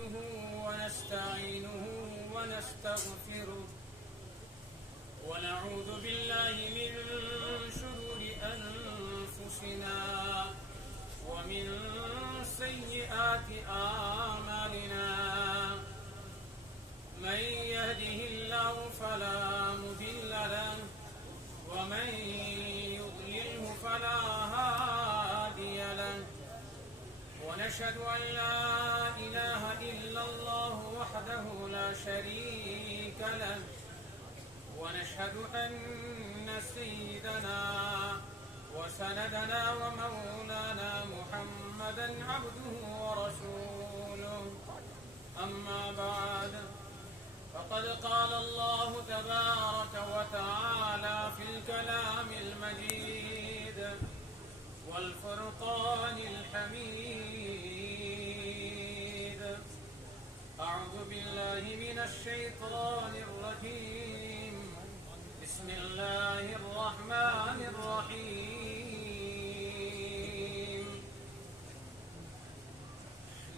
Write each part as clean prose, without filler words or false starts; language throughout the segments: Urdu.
نحمده ونستعينه ونستغفره ونعوذ بالله من شرور أنفسنا ومن سيئات أعمالنا من يهده الله فلا مضل له ومن يضلله فلا هادي له ونشهد أن لا إله إلا الله وحده لا شريك له ونشهد أن سيدنا وسندنا ومولانا محمدا عبده ورسوله أما بعد فقد قال الله تبارك وتعالى في الكلام المجيد والفرقان الحميد أعوذ بالله من الشيطان الرجيم بسم الله الرحمن الرحيم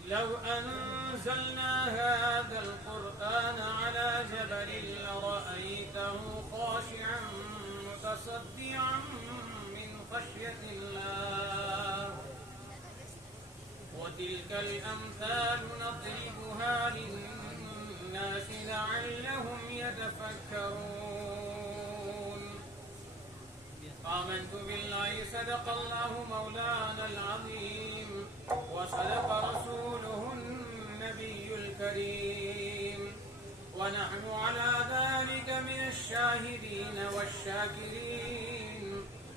لو أنزلنا هذا القرآن على جبل لرأيته خاشعا متصدعا من خشية الله وتلك الأمثال نضربها للناس لعلهم يتفكرون آمنت بالله صدق الله مولانا العظيم وصدق رسوله النبي الكريم ونحن على ذلك من الشاهدين والشاكرين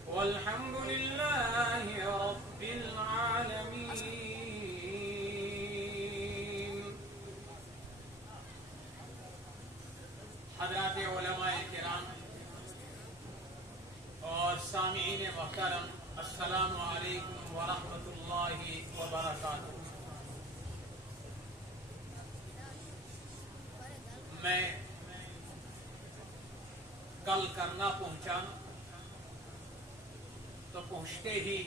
والحمد لله رب العالمين. حضرات علماء کرام اور سامعین محترم، السلام علیکم ورحمۃ اللہ وبرکاتہ. میں کل کرنا پہنچا تو پہنچتے ہی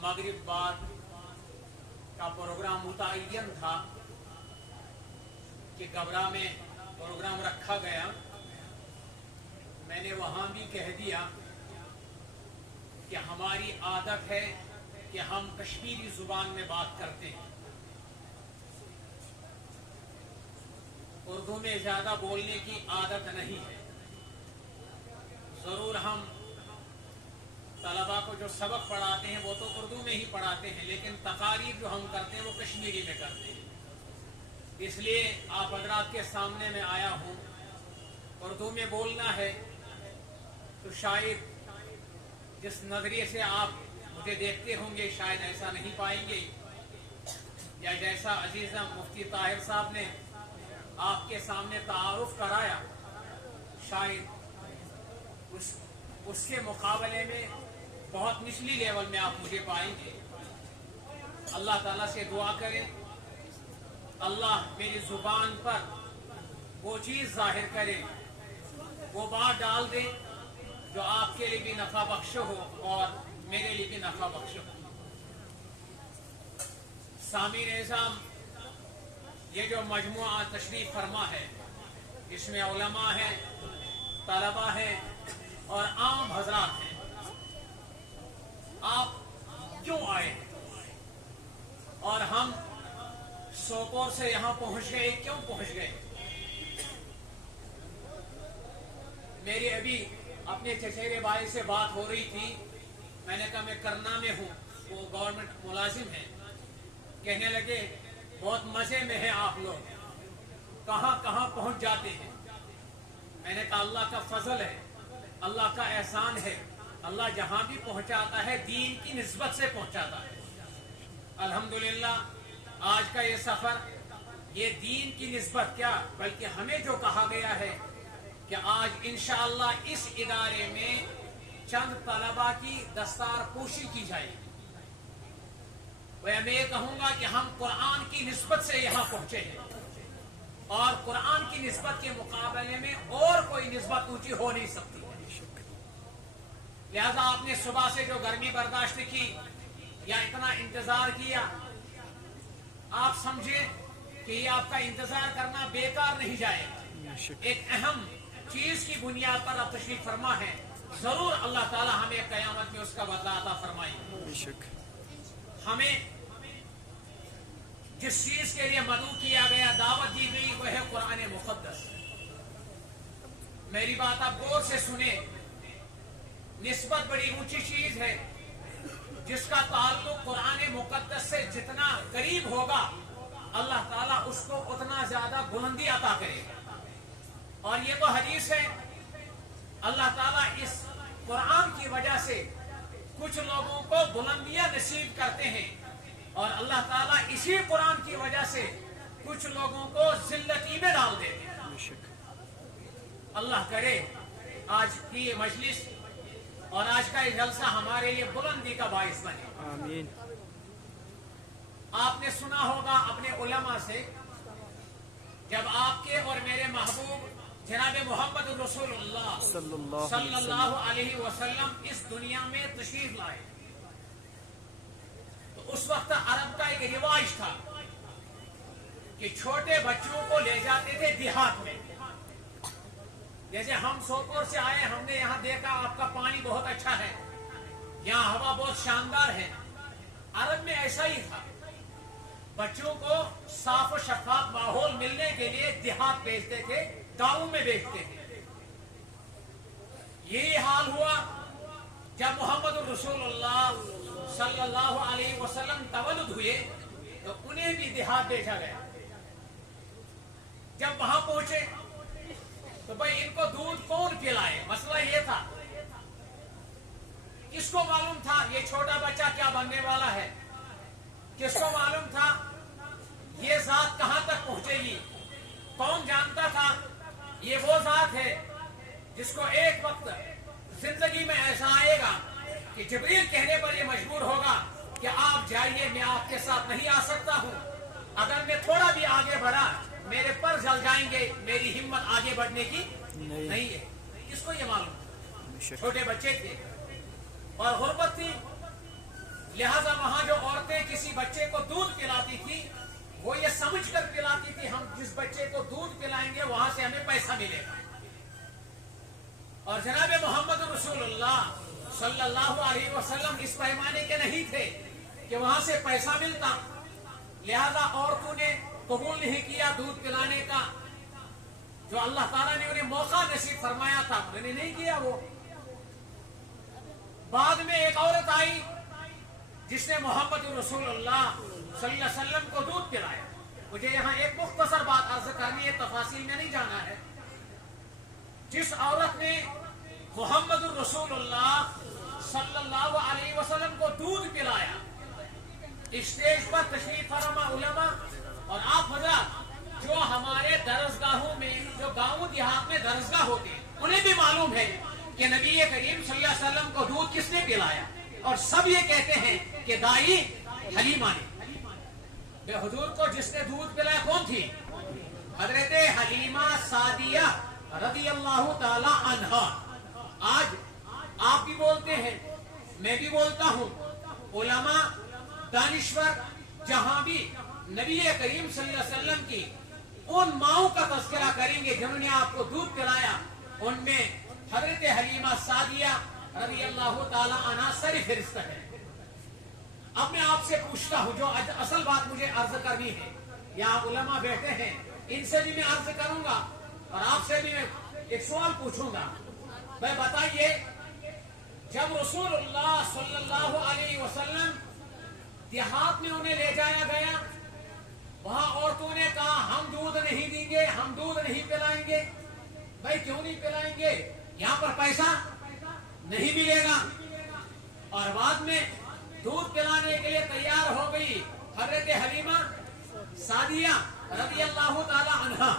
مغرب بعد کا پروگرام متعین تھا کہ گبرا میں پروگرام رکھا گیا. میں نے وہاں بھی کہہ دیا کہ ہماری عادت ہے کہ ہم کشمیری زبان میں بات کرتے ہیں، اردو میں زیادہ بولنے کی عادت نہیں ہے. ضرور ہم طلباء کو جو سبق پڑھاتے ہیں وہ تو اردو میں ہی پڑھاتے ہیں، لیکن تقاریر جو ہم کرتے ہیں وہ کشمیری میں کرتے ہیں. اس لیے آپ حضرات کے سامنے میں آیا ہوں. اردو میں بولنا ہے تو شاید جس نظریے سے آپ مجھے دیکھتے ہوں گے شاید ایسا نہیں پائیں گے، یا جیسا عزیزہ مفتی طاہر صاحب نے آپ کے سامنے تعارف کرایا، شاید اس کے مقابلے میں بہت نچلی لیول میں آپ مجھے پائیں گے. اللہ تعالیٰ سے دعا کریں اللہ میری زبان پر وہ چیز ظاہر کرے، وہ بات ڈال دے جو آپ کے لیے بھی نفع بخش ہو اور میرے لیے بھی نفع بخش ہو. سامعین اعظام، یہ جو مجموعہ تشریف فرما ہے اس میں علماء ہیں، طلباء ہیں اور عام حضرات ہیں. آپ کیوں آئے اور ہم سوپور سے یہاں پہنچ گئے، کیوں پہنچ گئے؟ میری ابھی اپنے چچیرے بھائی سے بات ہو رہی تھی. میں نے کہا میں کرنا میں ہوں، وہ گورنمنٹ ملازم ہیں. کہنے لگے بہت مزے میں ہے آپ لوگ، کہاں کہاں پہنچ جاتے ہیں. میں نے کہا اللہ کا فضل ہے، اللہ کا احسان ہے. اللہ جہاں بھی پہنچاتا ہے دین کی نسبت سے پہنچاتا ہے. الحمدللہ آج کا یہ سفر یہ دین کی نسبت کیا بلکہ ہمیں جو کہا گیا ہے کہ آج انشاءاللہ اس ادارے میں چند طلباء کی دستار پوشی کی جائے گی. میں یہ کہوں گا کہ ہم قرآن کی نسبت سے یہاں پہنچے ہیں اور قرآن کی نسبت کے مقابلے میں اور کوئی نسبت اونچی ہو نہیں سکتی. لہذا آپ نے صبح سے جو گرمی برداشت کی یا اتنا انتظار کیا، آپ سمجھے کہ یہ آپ کا انتظار کرنا بیکار نہیں جائے گا. ایک اہم چیز کی بنیاد پر آپ تشریف فرما ہے, ضرور اللہ تعالی ہمیں قیامت میں اس کا بدلہ عطا فرمائے. ہمیں جس چیز کے لیے مدعو کیا گیا, دعوت دی گئی, وہ ہے قرآن مقدس. میری بات آپ غور سے سنیں, نسبت بڑی اونچی چیز ہے. جس کا تعلق قرآن مقدس سے جتنا قریب ہوگا, اللہ تعالیٰ اس کو اتنا زیادہ بلندی عطا کرے گا. اور یہ تو حدیث ہے, اللہ تعالیٰ اس قرآن کی وجہ سے کچھ لوگوں کو بلندیاں نصیب کرتے ہیں, اور اللہ تعالیٰ اسی قرآن کی وجہ سے کچھ لوگوں کو ذلتی میں ڈال دیتے ہیں. اللہ کرے آج کی یہ مجلس اور آج کا یہ جلسہ ہمارے لیے بلندی کا باعث بنے. آمین. آپ نے سنا ہوگا اپنے علماء سے, جب آپ کے اور میرے محبوب جناب محمد رسول اللہ صلی اللہ علیہ وسلم اس دنیا میں تشریف لائے, تو اس وقت عرب کا ایک رواج تھا کہ چھوٹے بچوں کو لے جاتے تھے دیہات میں. جیسے ہم سوپور سے آئے, ہم نے یہاں دیکھا آپ کا پانی بہت اچھا ہے, یہاں ہوا بہت شاندار ہے. عرب میں ایسا ہی تھا, بچوں کو صاف و شفاف ماحول ملنے کے لیے دیہات بھیجتے تھے, گاؤں میں بھیجتے تھے. یہی حال ہوا جب محمد رسول اللہ صلی اللہ علیہ وسلم تولد ہوئے, تو انہیں بھی دیہات بھیجا گیا. جب وہاں پہنچے تو بھائی ان کو دودھ کون پلائے, مسئلہ یہ تھا. کس کو معلوم تھا یہ چھوٹا بچہ کیا بننے والا ہے؟ کس کو معلوم تھا یہ ذات کہاں تک پہنچے گی؟ کون جانتا تھا یہ وہ ذات ہے جس کو ایک وقت زندگی میں ایسا آئے گا کہ جبریل کہنے پر یہ مجبور ہوگا کہ آپ جائیے, میں آپ کے ساتھ نہیں آ سکتا ہوں. اگر میں تھوڑا بھی آگے بڑھا میرے پر جل جائیں گے, میری ہمت آگے بڑھنے کی نہیں ہے. کس کو یہ معلوم؟ چھوٹے بچے تھے اور غربت تھی, لہذا وہاں جو عورتیں کسی بچے کو دودھ پلاتی تھی وہ یہ سمجھ کر پلاتی تھی ہم جس بچے کو دودھ پلائیں گے وہاں سے ہمیں پیسہ ملے گا. اور جناب محمد رسول اللہ صلی اللہ علیہ وسلم اس پیمانے کے نہیں تھے کہ وہاں سے پیسہ ملتا, لہذا عورتوں نے قبول نہیں کیا دودھ پلانے کا. جو اللہ تعالیٰ نے انہیں موقع نصیب فرمایا تھا انہوں نے نہیں کیا. وہ بعد میں ایک عورت آئی جس نے محمد رسول اللہ صلی اللہ علیہ وسلم کو دودھ پلایا. مجھے یہاں ایک مختصر بات عرض کرنی ہے, تفاصیل میں نہیں جانا ہے. جس عورت نے محمد رسول اللہ صلی اللہ علیہ وسلم کو دودھ پلایا, اسٹیج پر تشریف فرما علماء اور آپ حضرات جو ہمارے درسگاہوں میں, جو گاؤں دیہات میں درسگاہ ہوتے ہیں, انہیں بھی معلوم ہے کہ نبی کریم صلی اللہ علیہ وسلم کو دودھ کس نے پلایا, اور سب یہ کہتے ہیں کہ دائی حلیمہ نے. بے حضور کو جس نے دودھ پلایا کون تھی؟ حضرت حلیمہ سعدیہ رضی اللہ تعالی عنہا. آج آپ بھی بولتے ہیں, میں بھی بولتا ہوں, علماء دانشور جہاں بھی نبی کریم صلی اللہ علیہ وسلم کی ان ماؤں کا تذکرہ کریں گے جنہوں نے آپ کو دودھ پلایا, ان میں حضرت حلیمہ سعدیہ رضی اللہ تعالی عنہا سر فہرست ہے. اب میں آپ سے پوچھتا ہوں, جو اصل بات مجھے عرض کرنی ہے, یہاں علماء بیٹھے ہیں, ان سے بھی میں عرض کروں گا اور آپ سے بھی میں ایک سوال پوچھوں گا. میں بتائیے, جب رسول اللہ صلی اللہ علیہ وسلم دیہات میں انہیں لے جایا گیا, وہاں عورتوں نے کہا ہم دودھ نہیں دیں گے, ہم دودھ نہیں پلائیں گے. بھائی کیوں نہیں پلائیں گے؟ یہاں پر پیسہ نہیں ملے گا. اور بعد میں دودھ پلانے کے لیے تیار ہو گئی حضرت حلیمہ سعدیہ رضی اللہ تعالی عنہا.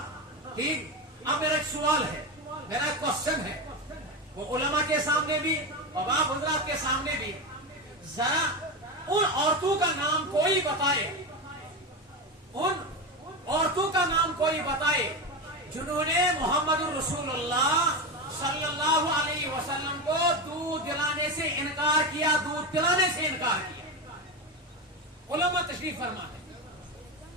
ٹھیک, اب میرا ایک سوال ہے, میرا ایک کوشچن ہے, وہ علماء کے سامنے بھی اور آپ حضرات کے سامنے بھی, ذرا ان عورتوں کا نام کوئی بتائے, ان عورتوں کا نام کوئی بتائے جنہوں نے محمد رسول اللہ صلی اللہ علیہ وسلم کو دودھ دلانے سے انکار کیا, دودھ پلانے سے انکار کیا. علماء تشریف فرماتے,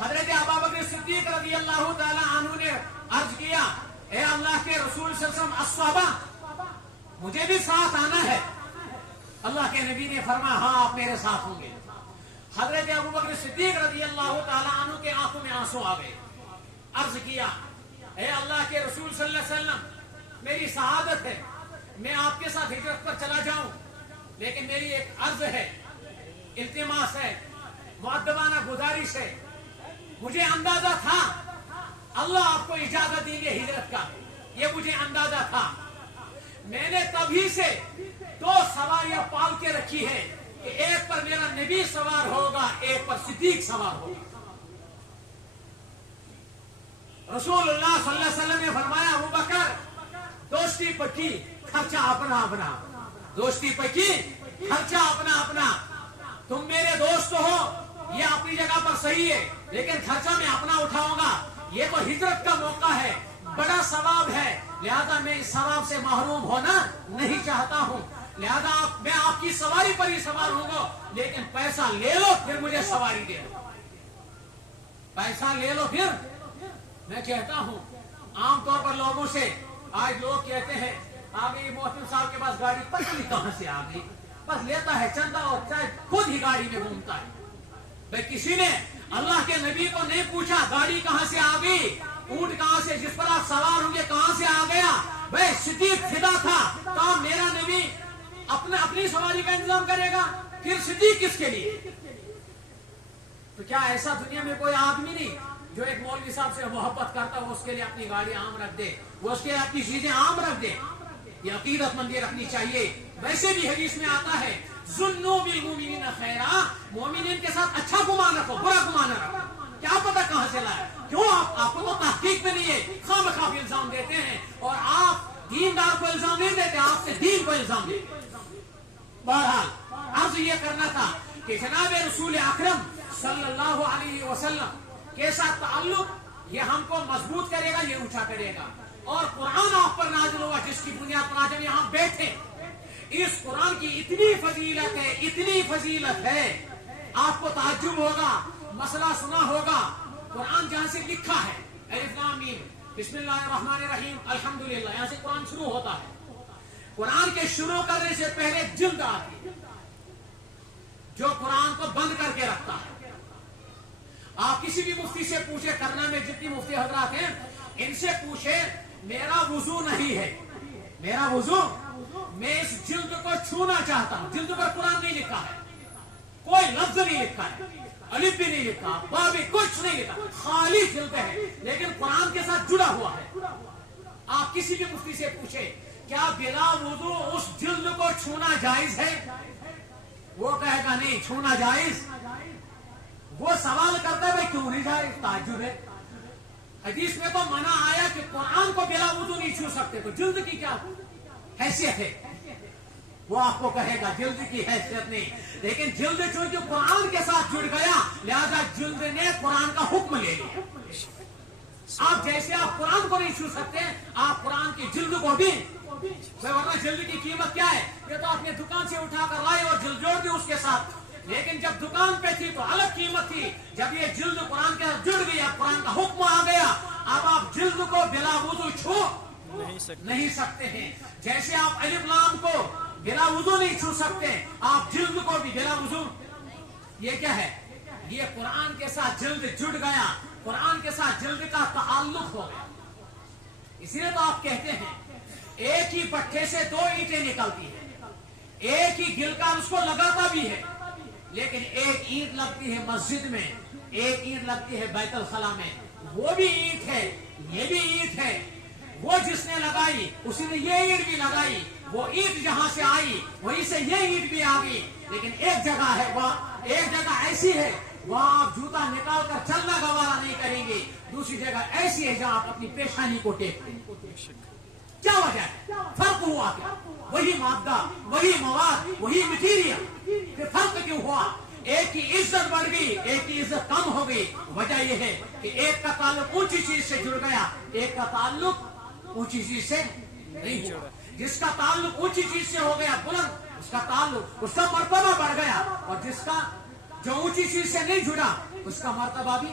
حضرت ابو بکر صدیق رضی اللہ تعالی عنہ نے عرض کیا اے اللہ کے رسول صلی اللہ علیہ وسلم الصحابہ مجھے بھی ساتھ آنا ہے. اللہ کے نبی نے فرمایا ہاں آپ میرے ساتھ ہوں گے. حضرت ابو بکر صدیق رضی اللہ تعالی عنہ کے آنکھوں میں آنسو آ گئے. عرض کیا اے اللہ کے رسول صلی اللہ علیہ وسلم میری سعادت ہے میں آپ کے ساتھ ہجرت پر چلا جاؤں لیکن میری ایک عرض ہے التماس ہے مؤدبانہ گزارش ہے. مجھے اندازہ تھا اللہ آپ کو اجازت دیں گے ہجرت کا یہ مجھے اندازہ تھا. میں نے تبھی سے 2 سواریاں پال کے رکھی ہے کہ ایک پر میرا نبی سوار ہوگا ایک پر صدیق سوار ہوگا. رسول اللہ صلی اللہ علیہ وسلم نے فرمایا ابو بکر دوستی پکی خرچہ اپنا اپنا. دوستی پکی خرچہ اپنا اپنا. تم میرے دوست ہو یہ اپنی جگہ پر صحیح ہے لیکن خرچہ میں اپنا اٹھاؤں گا. یہ تو ہجرت کا موقع ہے بڑا ثواب ہے لہذا میں اس ثواب سے محروم ہونا نہیں چاہتا ہوں. لہذا میں آپ کی سواری پر ہی سوار ہوں گا لیکن پیسہ لے لو پھر مجھے سواری دے دو. پیسہ لے لو پھر. میں کہتا ہوں عام طور پر لوگوں سے آج لوگ کہتے ہیں آ گئی محتم صاحب کے پاس گاڑی پتہ نہیں کہاں سے آ گئی بس لیتا ہے چندہ اور چاہے خود ہی گاڑی میں گھومتا ہے. بھائی کسی نے اللہ کے نبی کو نہیں پوچھا گاڑی کہاں سے آ گئی اونٹ کہاں سے جس پر آپ سوار ہوں گے کہاں سے آ گیا. بھائی صدیق فدا تھا تو میرا نبی اپنی سواری کا انتظام کرے گا پھر صدیق کس کے لیے. تو کیا ایسا دنیا میں کوئی آدمی نہیں جو ایک مولوی صاحب سے محبت کرتا وہ اس کے لیے اپنی گاڑی عام رکھ دے وہ اس کے لیے اپنی چیزیں عام رکھ دے. یہ عقیدت مندی رکھنی چاہیے. ویسے بھی حدیث میں آتا ہے ظنوا بالمؤمنین خیرا مومنین کے ساتھ اچھا گمان رکھو برا گمان نہ رکھو. کیا پتہ کہاں سے لائے کیوں آپ کو تو تحقیق میں نہیں ہے خواہ مخواہ الزام دیتے ہیں اور آپ دیندار کو الزام نہیں دیتے آپ سے دین کو الزام دیتے. بہرحال عرض یہ کرنا تھا کہ جناب رسول اکرم صلی اللہ علیہ وسلم کے ساتھ تعلق یہ ہم کو مضبوط کرے گا یہ اونچا کرے گا. اور قرآن آپ پر نازل ہوا جس کی بنیاد پر آج ہم یہاں بیٹھے. اس قرآن کی اتنی فضیلت ہے آپ کو تعجب ہوگا مسئلہ سنا ہوگا. قرآن جہاں سے لکھا ہے الف لام میم بسم اللہ الرحمن الرحیم الحمدللہ یہاں سے قرآن شروع ہوتا ہے. قرآن کے شروع کرنے سے پہلے جلد آتی ہے جو قرآن کو بند کر کے رکھتا ہے. آپ کسی بھی مفتی سے پوچھے کرنا میں جتنی مفتی حضرات ہیں ان سے پوچھے میرا وضو نہیں ہے میرا وضو میں اس جلد کو چھونا چاہتا ہوں. جلد پر قرآن نہیں لکھا ہے کوئی لفظ نہیں لکھا ہے الف بھی نہیں لکھا با بھی کچھ نہیں لکھا خالی جلد ہے لیکن قرآن کے ساتھ جڑا ہوا ہے. آپ کسی بھی مفتی سے پوچھے کیا بلا وضو اس جلد کو چھونا جائز ہے وہ کہے گا نہیں چھونا جائز. وہ سوال کرتا ہے بھائی کیوں نہیں جائز تعجب ہے. حدیث میں تو منع آیا کہ قرآن کو بلا وضو نہیں چھو سکتے تو جلد کی کیا حیثیت ہے. وہ آپ کو کہے گا جلد کی حیثیت نہیں لیکن جلد چونکہ قرآن کے ساتھ جڑ گیا لہذا جلد نے قرآن کا حکم لے لیا. آپ جیسے آپ قرآن کو نہیں چھو سکتے آپ قرآن کی جلد کو بھی ورنہ جلد کی قیمت کیا ہے یہ تو آپ نے دکان سے اٹھا کر لائے اور جلد جوڑ دی اس کے ساتھ لیکن جب دکان پہ تھی تو الگ قیمت تھی. جب یہ جلد قرآن کے ساتھ جڑ گئی اب قرآن کا حکم آ گیا اب آپ جلد کو بلا وضو چھو نہیں سکتے ہیں. جیسے آپ الف لام کو بلا وضو نہیں چھو سکتے آپ جلد کو بھی بلا وضو. یہ کیا ہے یہ قرآن کے ساتھ جلد جڑ گیا قرآن کے ساتھ جلد کا تعلق ہو گیا. اسی لیے تو آپ کہتے ہیں ایک ہی پٹھے سے 2 اینٹیں نکلتی ہیں ایک ہی گلکار اس کو لگاتا بھی ہے لیکن ایک اینٹ لگتی ہے مسجد میں ایک اینٹ لگتی ہے بیت الخلا میں. وہ بھی اینٹ ہے یہ بھی اینٹ ہے. وہ جس نے لگائی اسی نے یہ اینٹ بھی لگائی وہ اینٹ جہاں سے آئی وہیں سے یہ اینٹ بھی آ گئی لیکن ایک جگہ ہے وہاں ایک جگہ ایسی ہے وہاں آپ جوتا نکال کر چلنا گوارا نہیں کریں گے. دوسری جگہ ایسی ہے جہاں آپ اپنی پیشانی کو ٹیکتے ہیں. کیا وجہ ہے فرق ہوا کیا وہی مادہ وہی مواد وہی مٹیریل فرق کیوں ہوا. ایک کی عزت بڑھ گئی ایک کی عزت کم ہو گئی. وجہ یہ ہے کہ ایک کا تعلق اونچی چیز سے جڑ گیا ایک کا تعلق اونچی چیز سے نہیں ہوا. جس کا تعلق اونچی چیز سے ہو گیا بلند اس کا تعلق اس کا مرتبہ بڑھ گیا اور جس کا جو اونچی چیز سے نہیں جڑا اس کا مرتبہ بھی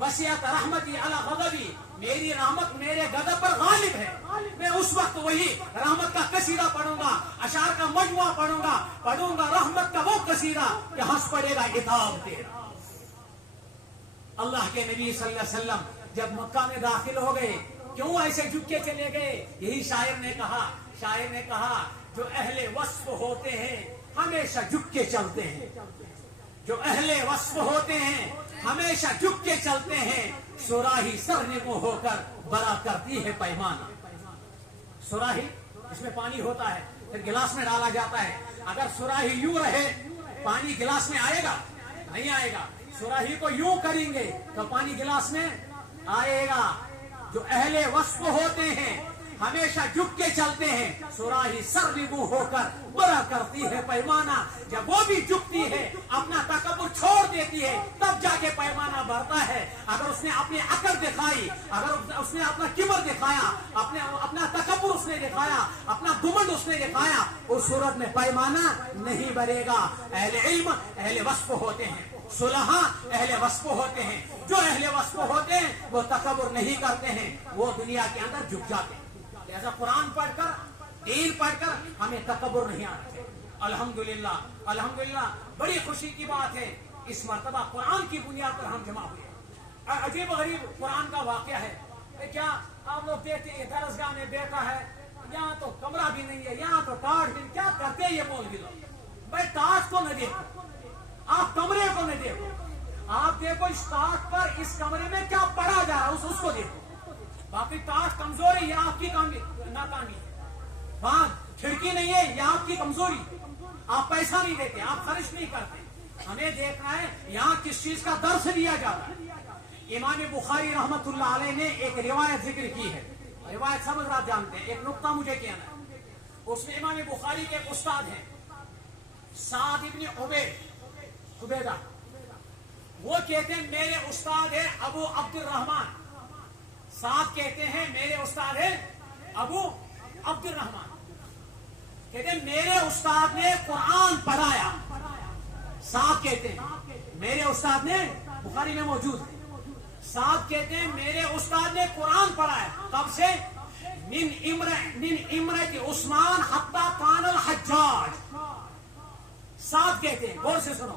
وسعت رحمتی علی غضبی، میری رحمت میرے غضب پر غالب ہے. میں اس وقت وہی رحمت کا قصیدہ پڑھوں گا، اشعار کا مجموعہ پڑھوں گا رحمت کا وہ قصیدہ کہ ہنس پڑے گا عتاب تیرا. اللہ کے نبی صلی اللہ علیہ وسلم جب مکہ میں داخل ہو گئے کیوں ایسے جھک کے چلے گئے؟ یہی شاعر نے کہا جو اہل وصف ہوتے ہیں ہمیشہ جھک کے چلتے ہیں، جو اہل وصف ہوتے ہیں ہمیشہ جھک کے چلتے ہیں. صراحی سرنگوں ہو کر بڑا کرتی ہے پیمانہ. صراحی اس میں پانی ہوتا ہے پھر گلاس میں ڈالا جاتا ہے. اگر صراحی یوں رہے پانی گلاس میں آئے گا؟ نہیں آئے گا. صراحی کو یوں کریں گے تو پانی گلاس میں آئے گا. جو اہل وصف ہوتے ہیں ہمیشہ جھک کے چلتے ہیں. صراحی سرنگوں ہو کر بڑا کرتی ہے پیمانہ. جب وہ بھی جھکتی ہے اپنا تکبر چھوڑ دیتی ہے تب جا کے پیمانہ بڑھتا ہے. اگر اس نے اپنی عقل دکھائی، اگر اس نے اپنا کبر دکھایا، اپنا تکبر اس نے دکھایا، اپنا گمنڈ اس نے دکھایا، اس صورت میں پیمانہ نہیں بڑھے گا. اہل علم اہل وصف ہوتے ہیں، صلحاء اہل وصف ہوتے ہیں. جو اہل وصف ہوتے ہیں وہ تکبر نہیں کرتے ہیں، وہ دنیا کے اندر جھک جاتے ہیں. لہذا قرآن پڑھ کر دین پڑھ کر ہمیں تکبر نہیں آنا چاہیے. الحمدللہ بڑی خوشی کی بات ہے اس مرتبہ قرآن کی بنیاد پر ہم جمع ہوئے. عجیب غریب قرآن کا واقعہ ہے. کیا آپ لوگ دیکھتے ہیں درسگاہ میں بیٹھا ہے، یہاں تو کمرہ بھی نہیں ہے، یہاں تو ٹاٹ بھی. کیا کرتے ہیں یہ مولوی لوگ؟ بھائی ٹاٹ کو نہ دیکھو، آپ کمرے کو نہ دیکھو، آپ دیکھو اس ٹاٹ پر اس کمرے میں کیا پڑھا جا رہا ہے اس کو دیکھو. باقی ٹاٹ کمزوری یہ آپ کی ناکامی ہے. وہاں کھڑکی نہیں ہے یہ آپ کی کمزوری. آپ پیسہ نہیں دیتے، آپ خرچ نہیں کرتے. ہمیں دیکھنا ہے یہاں کس چیز کا درس لیا جاتا ہے. امام بخاری رحمت اللہ علیہ نے ایک روایت ذکر کی ہے. روایت سمجھ آپ جانتے ہیں. ایک نقطہ مجھے کہنا ہے. اس میں امام بخاری کے ایک استاد ہیں سعد ابن عبیدہ. وہ کہتے ہیں میرے استاد ہے ابو عبد الرحمن. سعد کہتے ہیں میرے استاد ہے ابو عبد الرحمن. کہتے ہیں میرے استاد نے قرآن پڑھایا. سعد کہتے ہیں میرے استاد نے، بخاری میں موجود ہے، سعد کہتے ہیں میرے استاد نے قرآن پڑھایا. کب سے؟ من امرت عثمان حتی کان الحجاج. سعد کہتے ہیں، غور سے سنو،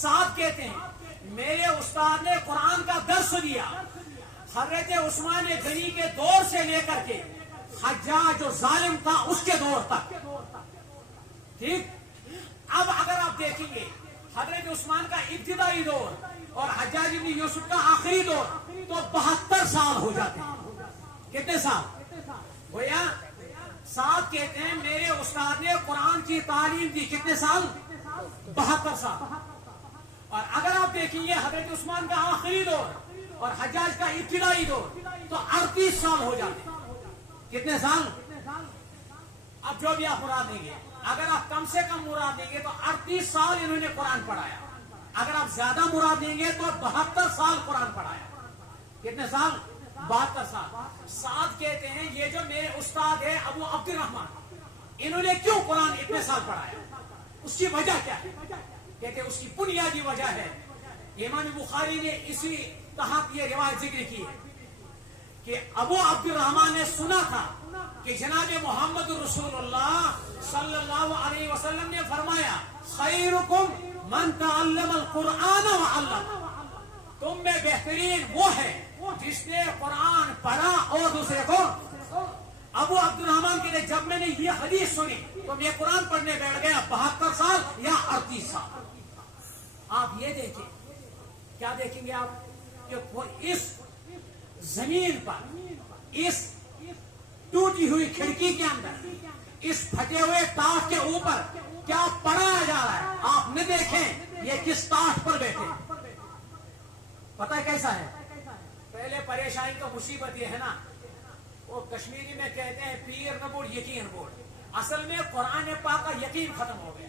سعد کہتے ہیں میرے استاد نے قرآن کا درس دیا حضرت عثمان غنی کے دور سے لے کر کے حجاج جو ظالم تھا اس کے دور تک. ٹھیک. اب اگر آپ دیکھیں گے حضرت عثمان کا ابتدائی دور اور حجاج بن یوسف کا آخری دور تو 72 سال ہو جاتے ہیں. کتنے سال؟ گویا سعد کہتے ہیں میرے استاد نے قرآن کی تعلیم دی. کتنے سال؟ 72 سال. اور اگر آپ دیکھیں گے حضرت عثمان کا آخری دور اور حجاج کا ابتدائی دور تو 38 سال ہو جاتے ہیں. کتنے سال؟ اب جو بھی آپ مراد دیں گے، اگر آپ کم سے کم مراد دیں گے تو 38 سال انہوں نے قرآن پڑھایا. اگر آپ زیادہ مراد دیں گے تو 72 سال قرآن پڑھایا. کتنے سال؟ 72 سال. سعد کہتے ہیں یہ جو میرے استاد ہے ابو عبد الرحمن، انہوں نے کیوں قرآن اتنے سال پڑھایا؟ اس کی وجہ کیا ہے؟ کہتے ہیں اس کی بنیادی وجہ ہے، امام بخاری نے اسی تحت یہ روایت ذکر کی ہے کہ ابو عبد الرحمن نے سنا تھا کہ جناب محمد رسول اللہ صلی اللہ علیہ وسلم نے فرمایا خیرکم من تعلم القرآن وعلم. تم میں بہترین وہ ہے جس نے قرآن پڑھا اور دوسرے کو. ابو عبد الرحمن کے لیے جب میں نے یہ حدیث سنی تو میں قرآن پڑھنے بیٹھ گیا. 72 سال یا 38 سال. آپ یہ دیکھیں، کیا دیکھیں گے آپ کہ اس زمین پر، اس ٹوٹی ہوئی کھڑکی کے اندر، اس پھٹے ہوئے ٹاٹ کے اوپر کیا پڑھایا جا رہا ہے. آپ نہ دیکھیں یہ کس ٹاٹ پر بیٹھے. پتہ کیسا ہے؟ پہلے پریشانی تو مصیبت یہ ہے نا، وہ کشمیری میں کہتے ہیں پیر نہ بوڑ یقین بوڑ. اصل میں قرآن پاک کا یقین ختم ہو گیا.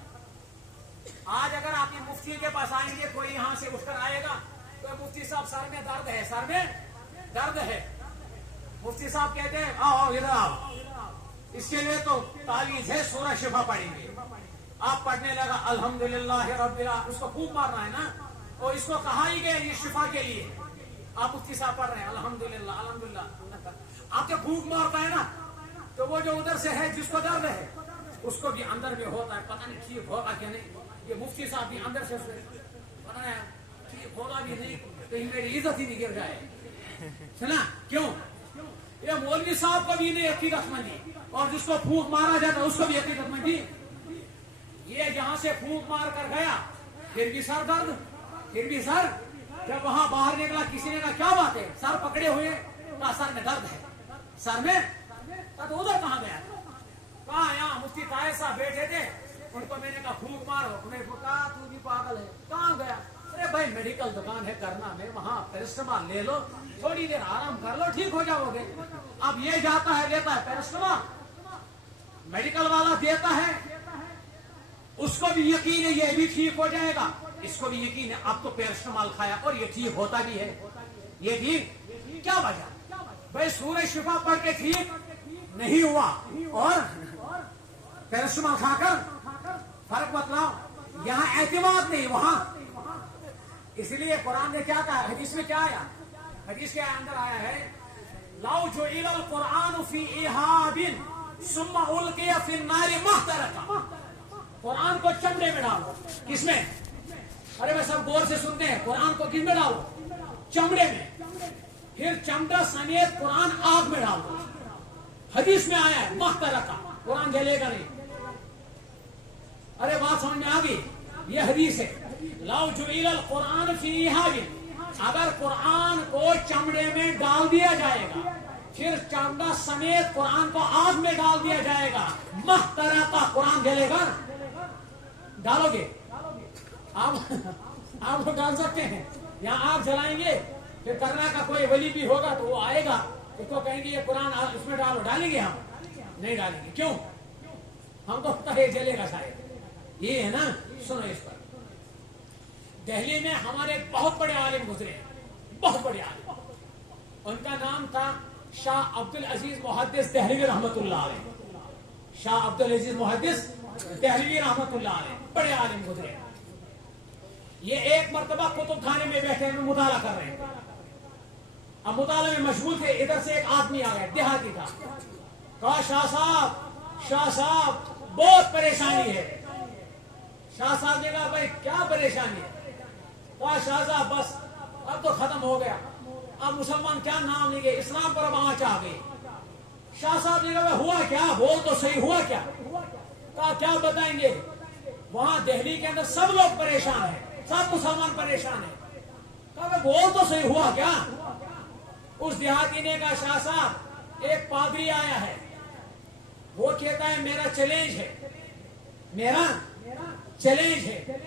آج اگر آپ مفتی کے پاس آئیں گے، کوئی یہاں سے اٹھ کر آئے گا تو مفتی صاحب سر میں درد ہے، سر میں درد ہے. مفتی صاحب کہتے ہیں آؤ ادھر آؤ، اس کے لیے تو تعویذ ہے، سورہ شفا پڑھیں گے. آپ پڑھنے لگا الحمدللہ رب العالمین، اس کو خوب مارنا ہے نا، اور اس کو کہا ہی گیا یہ شفا کے لیے. آپ مفتی صاحب پڑھ رہے ہیں الحمدللہ الحمدللہ. آپ جب بھوک مارتا ہے نا تو وہ جو ادھر سے ہے جس کو درد ہے اس کو بھی اندر میں ہوتا ہے, پتہ نہیں ٹھیک ہوگا کہ نہیں. یہ مفتی صاحب بھی اندر سے پتہ نہیں ٹھیک ہوگا بھی نہیں, کہیں میری عزت ہی نہیں گر جائے. سنا کیوں؟ یہ مولوی صاحب کو بھی نہیں عقیدت مندی, اور جس کو پھونک مارا جاتا اس کو بھی عقیدت مندی. یہ جہاں سے پھونک مار کر گیا پھر بھی سر درد, پھر بھی سر. جب وہاں باہر نکلا کسی نے کہا کیا بات ہے, سر پکڑے ہوئے, کہا سر میں درد ہے. سر میں تو ادھر کہاں گیا؟ کہاں یہاں مفتی طاہر صاحب بیٹھے تھے, ان کو میں نے کہا پھونک مارو, انہوں نے کہا تو بھی پاگل ہے. کہاں گیا؟ ارے بھائی میڈیکل دکان ہے کرنا میں, وہاں پیرسٹمال لے لو, تھوڑی دیر آرام کر لو, ٹھیک ہو جاؤ گے. اب یہ جاتا ہے لیتا ہے پیرسٹمال, میڈیکل والا دیتا ہے, اس کو بھی یقین ہے یہ بھی ٹھیک ہو جائے گا, اس کو بھی یقین ہے اب تو پیرسٹمال کھایا اور یہ ٹھیک ہوتا بھی ہے. یہ ٹھیک کیا وجہ؟ بھائی سورہ شفا پڑھ کے ٹھیک نہیں ہوا اور پیرسٹمال کھا کر فرق بتلاؤ. یہاں اعتماد نہیں, وہاں. اس لیے قرآن نے کیا کہا, حدیث میں کیا آیا, حدیث کے اندر آیا ہے لو جعل القرآن فی احاب ثم القی فی النار محترقا. قرآن کو چمڑے میں ڈالو. کس میں؟ ارے میں سب غور سے سنتے ہیں. قرآن کو کس میں ڈالو؟ چمڑے میں. پھر چمڑا سمیت قرآن آگ میں ڈالو. حدیث میں آیا ہے محترقا, قرآن جلے گا نہیں. ارے بات سمجھ میں آ گئی؟ یہ حدیث ہے. لو جعل القرآن فی احاب, اگر قرآن کو چمڑے میں ڈال دیا جائے گا پھر چمڑا سمیت قرآن کو آگ میں ڈال دیا جائے گا, محترقا, قرآن جلے گا. ڈالو گے آپ ڈال سکتے ہیں. یہاں آگ جلائیں گے, پھر کرنا کا کوئی ولی بھی ہوگا تو وہ آئے گا, اس کو کہیں گے یہ قرآن اس میں ڈالو. ڈالیں گے؟ ہم نہیں ڈالیں گے. کیوں؟ ہم کو پتہ ہے جلے گا شاید. یہ ہے نا, سنو اس پر. دہلی میں ہمارے بہت بڑے عالم گزرے ہیں, بہت بڑے عالم. ان کا نام تھا شاہ عبد العزیز محدث دہلوی رحمت اللہ علیہ. شاہ عبد العزیز محدث دہلوی رحمت اللہ علیہ, بڑے عالم گزرے. یہ ایک مرتبہ کتب خانے میں بیٹھے ہیں, مطالعہ کر رہے ہیں. اب مطالعے میں مشغول تھے, ادھر سے ایک آدمی آ گیا, دیہاتی تھا. کہا شاہ صاحب بہت پریشانی ہے. شاہ صاحب نے کہا بھائی کیا پریشانی ہے؟ کہا شاہ صاحب بس اب تو ختم ہو گیا, اب مسلمان کیا نام لیں گے, اسلام پر اب آنچ آ گئی. شاہ صاحب نے کہا ہوا کیا, بول تو صحیح, ہوا کیا؟ کہا کیا بتائیں گے, وہاں دہلی کے اندر سب لوگ پریشان ہیں, سب مسلمان پریشان ہیں. کہا بول تو صحیح, ہوا کیا؟ اس دیہاتی نے کہا شاہ صاحب ایک پادری آیا ہے, وہ کہتا ہے میرا چیلنج ہے, میرا چیلنج ہے